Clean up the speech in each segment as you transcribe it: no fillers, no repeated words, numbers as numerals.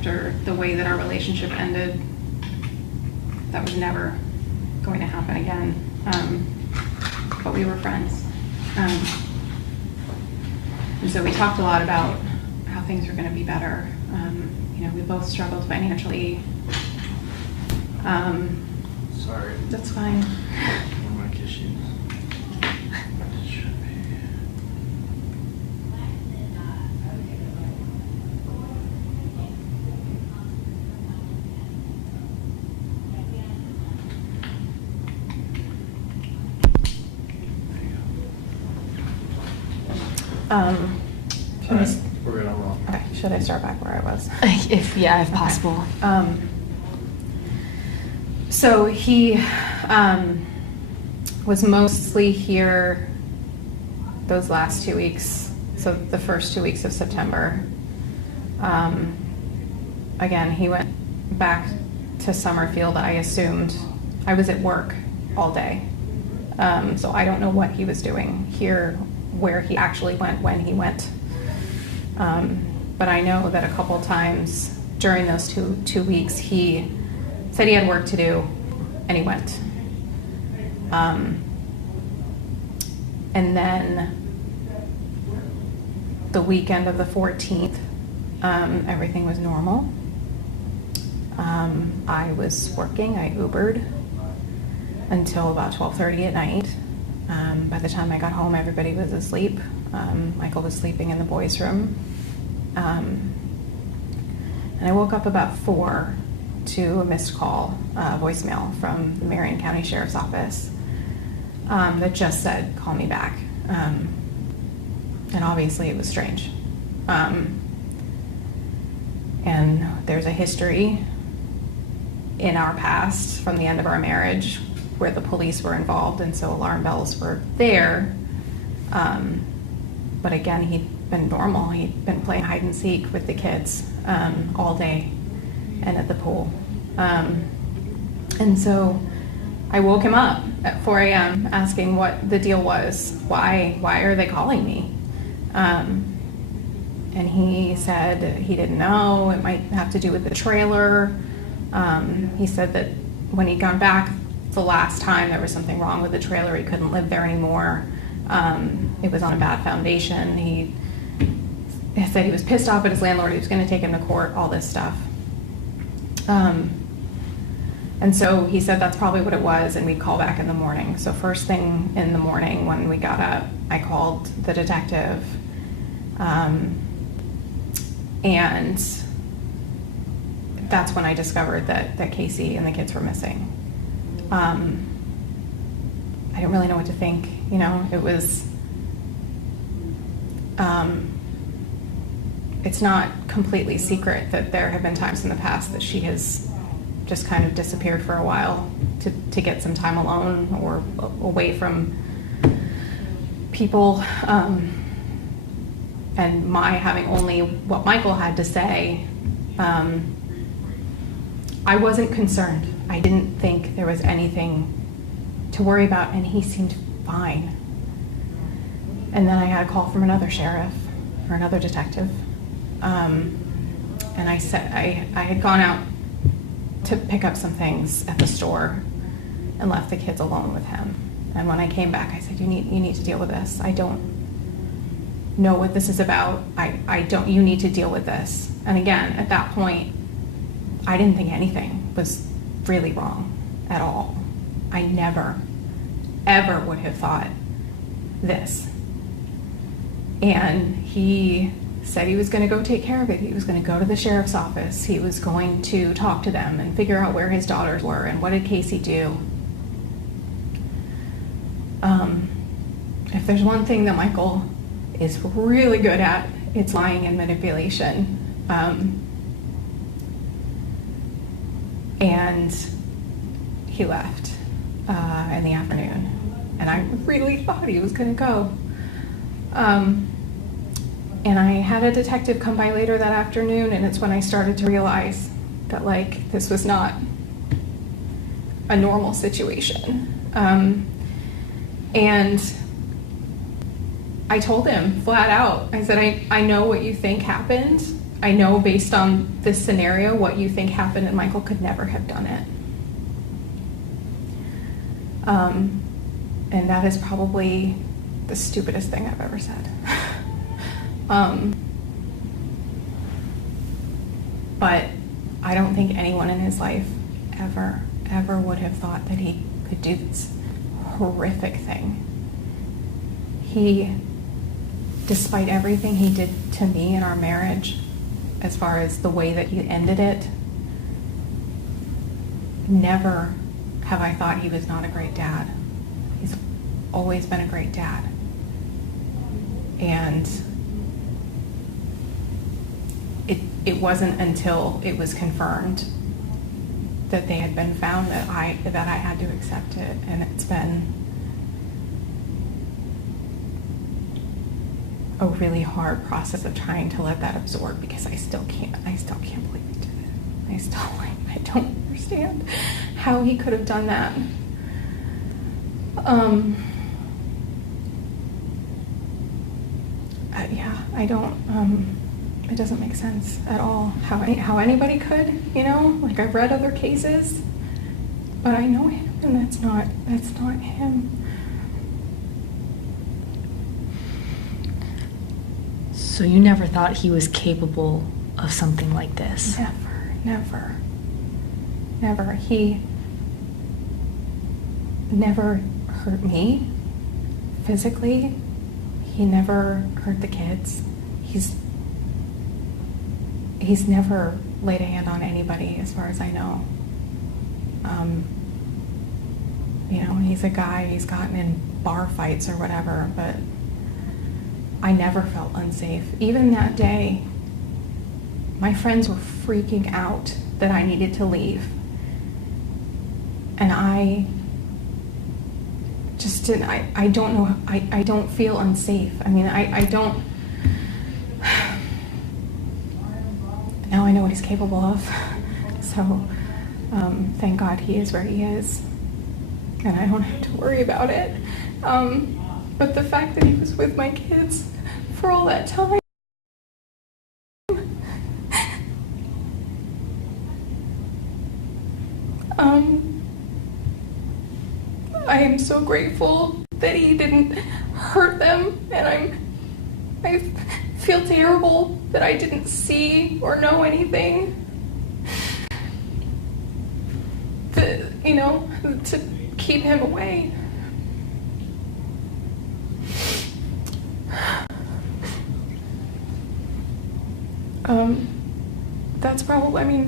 after the way that our relationship ended, that was never going to happen again. But we were friends. And so we talked a lot about how things were going to be better. We both struggled financially. Sorry. That's fine. One more kiss you. We're good on roll. Okay, should I start back where I was? If possible. So he was mostly here those last 2 weeks, so the first 2 weeks of September. Again, he went back to Summerfield. I assumed I was at work all day, so I don't know what he was doing here, where he actually went, when he went. But I know that a couple times during those two weeks, he said he had work to do, and he went. And then the weekend of the 14th, everything was normal. I was working, I Ubered until about 12:30 at night. By the time I got home, everybody was asleep. Michael was sleeping in the boys' room. And I woke up about 4 to a missed call, voicemail from the Marion County Sheriff's Office that just said, call me back. And obviously it was strange. And there's a history in our past from the end of our marriage where the police were involved, and so alarm bells were there. But again, he'd been normal. He'd been playing hide and seek with the kids all day and at the pool. And so I woke him up at 4 a.m. asking what the deal was. Why are they calling me? And he said he didn't know. It might have to do with the trailer. He said that when he'd gone back the last time, there was something wrong with the trailer. He couldn't live there anymore. It was on a bad foundation. He said he was pissed off at his landlord. He was going to take him to court, all this stuff. And so he said that's probably what it was, and we'd call back in the morning. So first thing in the morning when we got up, I called the detective. And that's when I discovered that Casey and the kids were missing. I didn't really know what to think. It was, it's not completely secret that there have been times in the past that she has just kind of disappeared for a while to get some time alone or away from people. And my having only what Michael had to say, I wasn't concerned. I didn't think there was anything to worry about, and he seemed fine. And then I had a call from another sheriff or another detective. And I said I had gone out to pick up some things at the store and left the kids alone with him. And when I came back, I said, you need to deal with this. I don't know what this is about. You need to deal with this. And again, at that point, I didn't think anything was really wrong at all. I never, ever would have thought this. And he said he was going to go take care of it. He was going to go to the sheriff's office. He was going to talk to them and figure out where his daughters were and what did Casey do. If there's one thing that Michael is really good at, it's lying and manipulation. And he left in the afternoon, and I really thought he was going to go. And I had a detective come by later that afternoon, and it's when I started to realize that this was not a normal situation. And I told him flat out, I said, I know what you think happened. I know based on this scenario what you think happened, and Michael could never have done it. And that is probably the stupidest thing I've ever said. But I don't think anyone in his life ever would have thought that he could do this horrific thing. He, despite everything he did to me in our marriage, as far as the way that he ended it, never have I thought he was not a great dad. He's always been a great dad. And it wasn't until it was confirmed that they had been found that I had to accept it, and it's been a really hard process of trying to let that absorb, because I still can't believe he did it. I don't understand how he could have done that. I don't, it doesn't make sense at all how anybody could, like I've read other cases, but I know him, and that's not him. So you never thought he was capable of something like this? Never. He never hurt me physically. He never hurt the kids. He's never laid a hand on anybody, as far as I know. He's a guy, he's gotten in bar fights or whatever, but I never felt unsafe. Even that day, my friends were freaking out that I needed to leave. And I just didn't, I don't know, I don't feel unsafe. I don't, now I know what he's capable of. So thank God he is where he is, and I don't have to worry about it. But the fact that he was with my kids for all that time, I am so grateful that he didn't hurt them, and I feel terrible that I didn't see or know anything to keep him away. That's probably,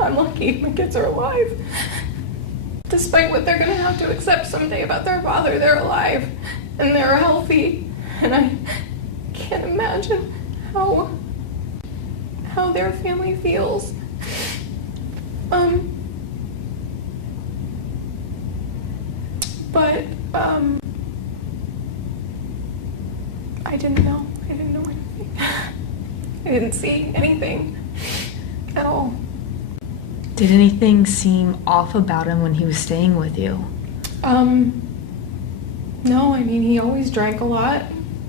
I'm lucky my kids are alive. Despite what they're going to have to accept someday about their father, they're alive and they're healthy. And I can't imagine how their family feels. But I didn't know anything. I didn't see anything at all. Did anything seem off about him when he was staying with you? No, he always drank a lot.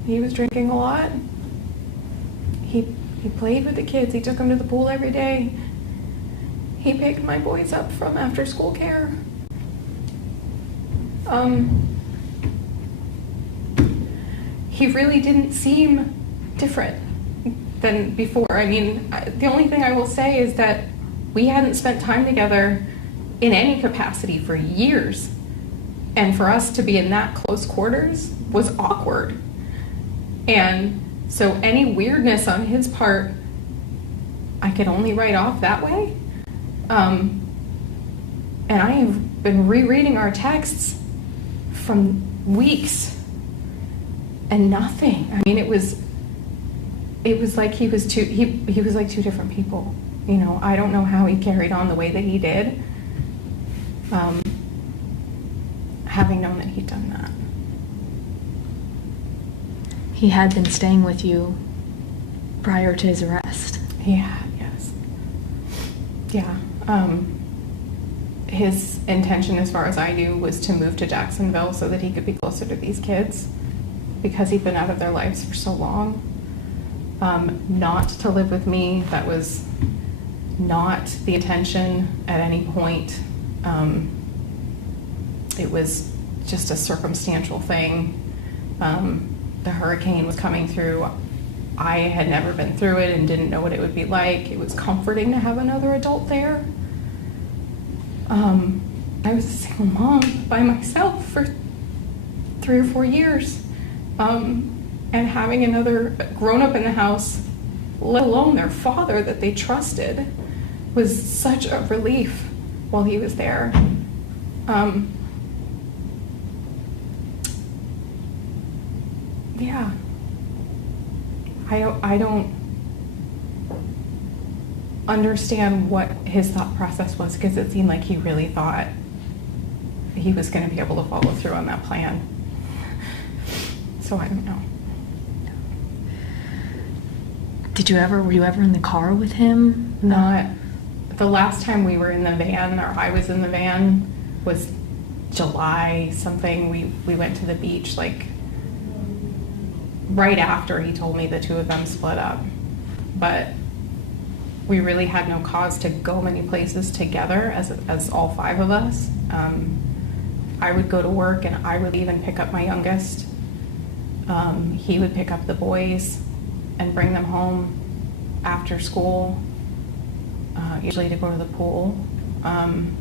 He was drinking a lot. He played with the kids. He took them to the pool every day. He picked my boys up from after school care. He really didn't seem different than before. The only thing I will say is that we hadn't spent time together in any capacity for years. And for us to be in that close quarters was awkward. And so any weirdness on his part, I could only write off that way. And I have been rereading our texts from weeks and nothing. It was like he was like two different people. I don't know how he carried on the way that he did, having known that he'd done that. He had been staying with you prior to his arrest. Yeah, yes. Yeah. His intention, as far as I knew, was to move to Jacksonville so that he could be closer to these kids, because he'd been out of their lives for so long. not to live with me. That was not the intention at any point. It was just a circumstantial thing. The hurricane was coming through. I had never been through it and didn't know what it would be like. It was comforting to have another adult there. I was a single mom by myself for 3 or 4 years. And having another grown-up in the house, let alone their father that they trusted, was such a relief while he was there. Yeah. I don't understand what his thought process was, because it seemed like he really thought he was going to be able to follow through on that plan. So I don't know. Were you ever in the car with him? Not, the last time we were in the van, or I was in the van, was July something. We went to the beach like right after he told me the two of them split up. But we really had no cause to go many places together as all 5 of us. I would go to work and I would leave and pick up my youngest. He would pick up the boys and bring them home after school, usually to go to the pool. And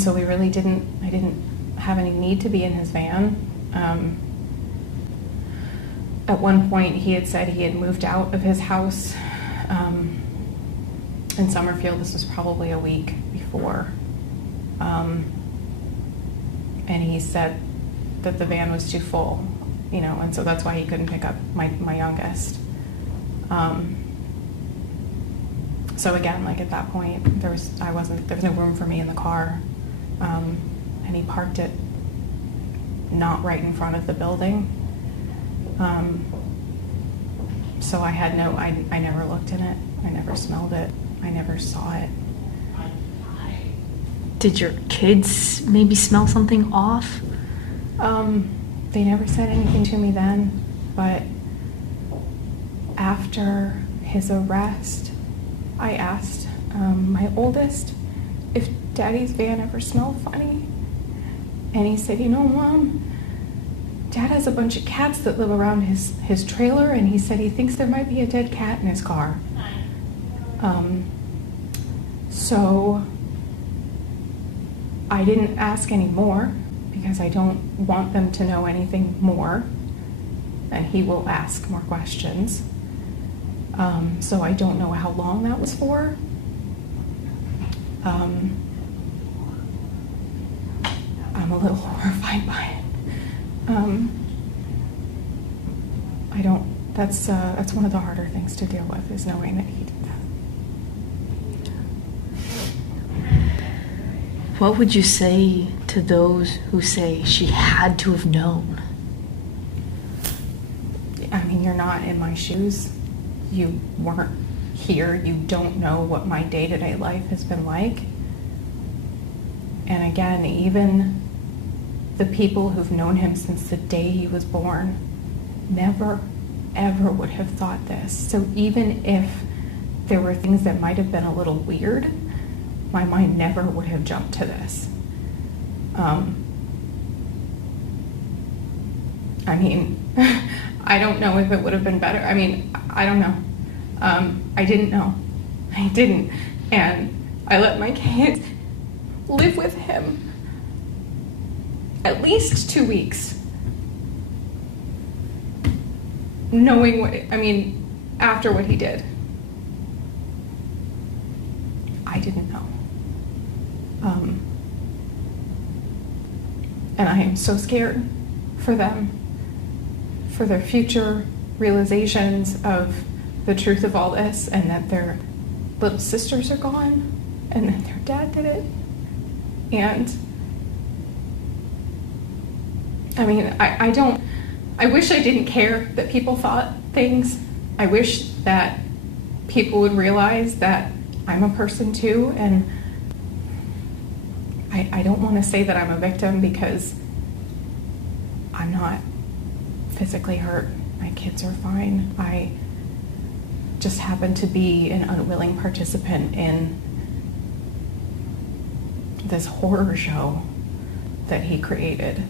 so I didn't have any need to be in his van. At one point he had said he had moved out of his house in Summerfield. This was probably a week before. And he said that the van was too full, and so that's why he couldn't pick up my youngest. So again, like at that point, there was no room for me in the car. And he parked it not right in front of the building. So I never looked in it. I never smelled it. I never saw it. Did your kids maybe smell something off? They never said anything to me then, but after his arrest, I asked my oldest if Daddy's van ever smelled funny. And he said, Mom, Dad has a bunch of cats that live around his trailer, and he said he thinks there might be a dead cat in his car. So I didn't ask any more because I don't want them to know anything more, and he will ask more questions. So I don't know how long that was for. I'm a little horrified by it. That's one of the harder things to deal with, is knowing that he did that. What would you say to those who say she had to have known? I mean, you're not in my shoes. You weren't here. You don't know what my day-to-day life has been like. And again, even the people who've known him since the day he was born never, ever would have thought this. So even if there were things that might have been a little weird, my mind never would have jumped to this. I mean, I don't know if it would have been better. I mean, I don't know. I didn't know. I didn't. And I let my kids live with him at least 2 weeks, knowing after what he did. I didn't know. And I am so scared for them, for their future realizations of the truth of all this, and that their little sisters are gone, and that their dad did it. And I mean, I wish I didn't care that people thought things. I wish that people would realize that I'm a person too, and I don't want to say that I'm a victim, because I'm not physically hurt. My kids are fine. I just happen to be an unwilling participant in this horror show that he created.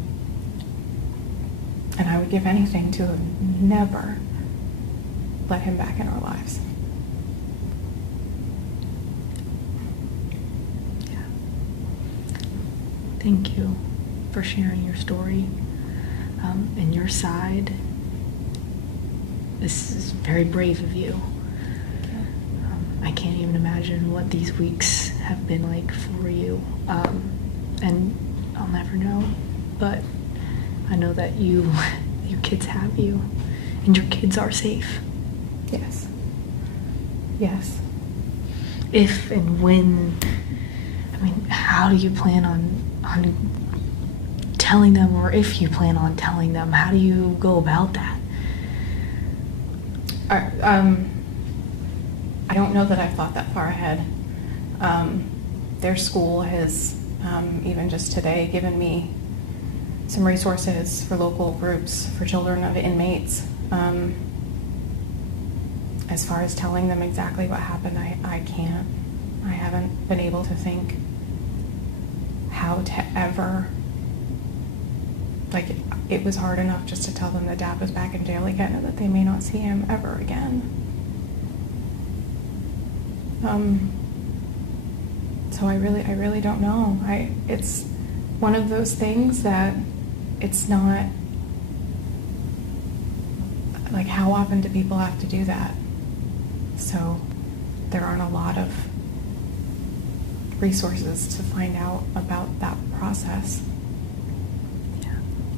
And I would give anything to have never let him back in our lives. Yeah. Thank you for sharing your story and your side. This is very brave of you. I can't even imagine what these weeks have been like for you. And I'll never know, but I know that your kids have you, and your kids are safe. Yes. Yes. If and when, I mean, how do you plan on telling them, or if you plan on telling them, how do you go about that? I don't know that I've thought that far ahead. Their school has, even just today, given me some resources for local groups for children of inmates. As far as telling them exactly what happened, I can't. I haven't been able to think how to ever, like, it was hard enough just to tell them that Dad was back in jail again and that they may not see him ever again. So I really don't know. It's one of those things that it's not, like, how often do people have to do that? So there aren't a lot of resources to find out about that process.